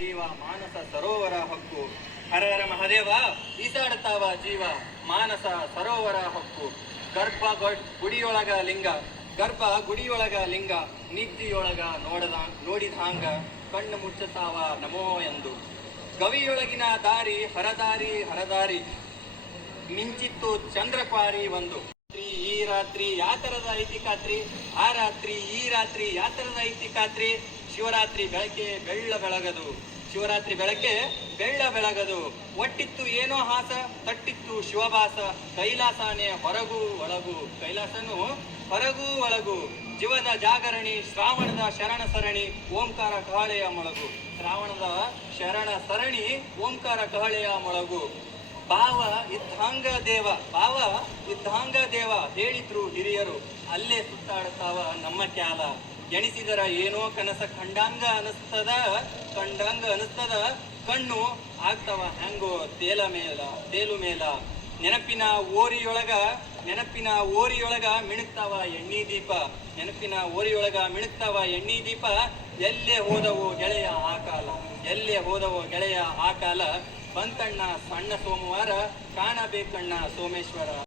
ಜೀವ ಮಾನಸ ಸರೋವರ ಹೊಕ್ಕು. ಹರ ಹರ ಮಹಾದೇವ ಈಸಾಡ್ತಾವ ಜೀವ ಮಾನಸ ಸರೋವರ ಹೊಕ್ಕು. ಗರ್ಭ ಗುಡಿಯೊಳಗ ಲಿಂಗ, ಗರ್ಭ ಗುಡಿಯೊಳಗ ಲಿಂಗ, ನಿದ್ದಿಯೊಳಗ ನೋಡಿದಾಂಗ ಕಣ್ಣು ಮುಚ್ಚತಾವ ನಮೋ ಎಂದು. ಗವಿಯೊಳಗಿನ ದಾರಿ ಹರದಾರಿ ಹರದಾರಿ, ಮಿಂಚಿತ್ತು ಚಂದ್ರಕ್ವಾರಿ ಒಂದು. ಈ ರಾತ್ರಿ ಯಾತರದ ಐತಿ ಖಾತ್ರಿ, ಆ ರಾತ್ರಿ ಈ ರಾತ್ರಿ ಯಾತರದ ಐತಿ ಖಾತ್ರಿ. ಶಿವರಾತ್ರಿ ಬೆಳಕೆ ಬೆಳ್ಳ ಬೆಳಗದು, ಶಿವರಾತ್ರಿ ಬೆಳಕೆ ಬೆಳ್ಳ ಬೆಳಗದು. ಒಟ್ಟಿತ್ತು ಏನೋ ಹಾಸ, ತಟ್ಟಿತ್ತು ಶಿವಭಾಸ. ಕೈಲಾಸನೇ ಹೊರಗೂ ಒಳಗು, ಕೈಲಾಸನು ಹೊರಗೂ ಒಳಗು. ಜೀವದ ಜಾಗರಣಿ ಶ್ರಾವಣದ ಶರಣ ಸರಣಿ, ಓಂಕಾರ ಕಹಳೆಯ ಮೊಳಗು. ಶ್ರಾವಣದ ಶರಣ ಸರಣಿ, ಓಂಕಾರ ಕಹಳೆಯ ಮೊಳಗು. ಭಾವ ಇದ್ದಂಗ ದೇವ, ಭಾವ ಇದ್ದಂಗ ದೇವ ಹೇಳಿದ್ರು ಹಿರಿಯರು. ಅಲ್ಲೇ ಸುತ್ತಾಡ್ತಾವ ನಮ್ಮ ಕ್ಯಾಲ. ಎಣಿಸಿದರ ಏನೋ ಕನಸ ಕಂಡಂಗ ಅನಿಸ್ತದ, ಕಂಡಂಗ ಅನಿಸ್ತದ. ಕಣ್ಣು ಆಗ್ತಾವ ಹ್ಯಾಂಗೋ ತೇಲು ಮೇಲ. ನೆನಪಿನ ಓರಿಯೊಳಗ ಮಿಣುಕ್ತಾವ ಎಣ್ಣಿ ದೀಪ, ನೆನಪಿನ ಓರಿಯೊಳಗ ಮಿಣುಕ್ತಾವ ಎಣ್ಣಿ ದೀಪ. ಎಲ್ಲೇ ಹೋದವು ಗೆಳೆಯ ಆ ಕಾಲ, ಎಲ್ಲೇ ಹೋದವು ಗೆಳೆಯ ಆ ಕಾಲ. ಬಂತಣ್ಣ ಸಣ್ಣ ಸೋಮವಾರ, ಕಾಣಬೇಕಣ್ಣ ಸೋಮೇಶ್ವರ.